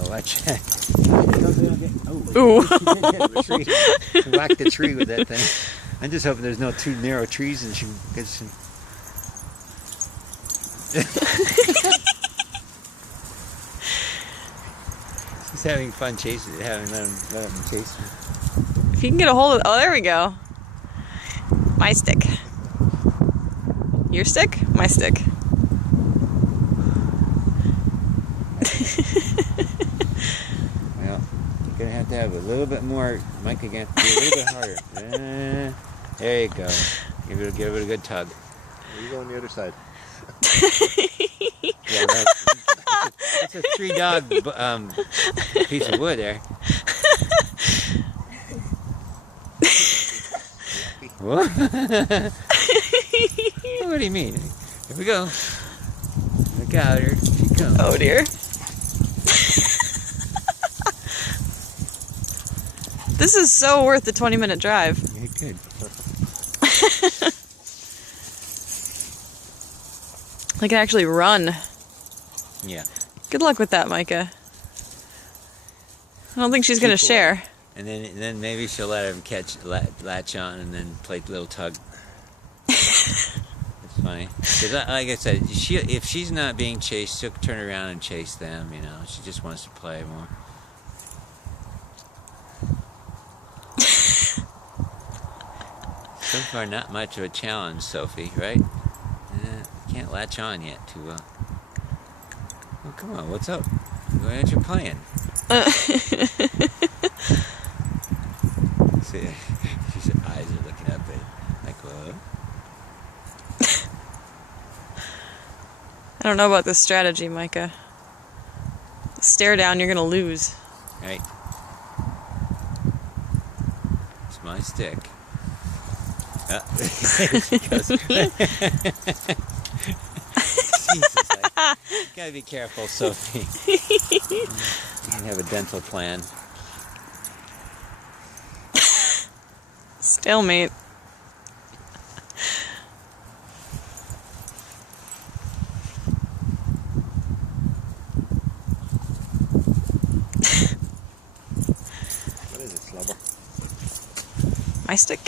Oh, watch that. Ooh. She whacked the tree with that thing. I'm just hoping there's no too narrow trees and she gets some. He's having fun chasing it, let him chase me. If you can get a hold of... Oh, there we go. My stick. Your stick? My stick. Well, you're going to have a little bit more. Mica going to have to be a little bit harder. There you go. Give it a good tug. You go on the other side. Yeah, that's a 3-dog piece of wood there. What? What do you mean? Here we go. Look out, here she comes. Oh dear. This is so worth the 20-minute drive. Yeah, good. I can actually run. Yeah. Good luck with that, Mica. I don't think she's going to share. And then maybe she'll let him latch on and then play a little tug. It's funny. Because like I said, if she's not being chased, she'll turn around and chase them, you know. She just wants to play more. So far, not much of a challenge, Sophie, right? Can't latch on yet too well. Oh, come on, what's up? Why aren't you playing? See, his eyes are looking up at like, what? I don't know about this strategy, Mica. Stare down, you're gonna lose. Right. It's my stick. There she goes. Jesus, gotta be careful, Sophie. You can have a dental plan. Stalemate. What is it, slobber? My stick.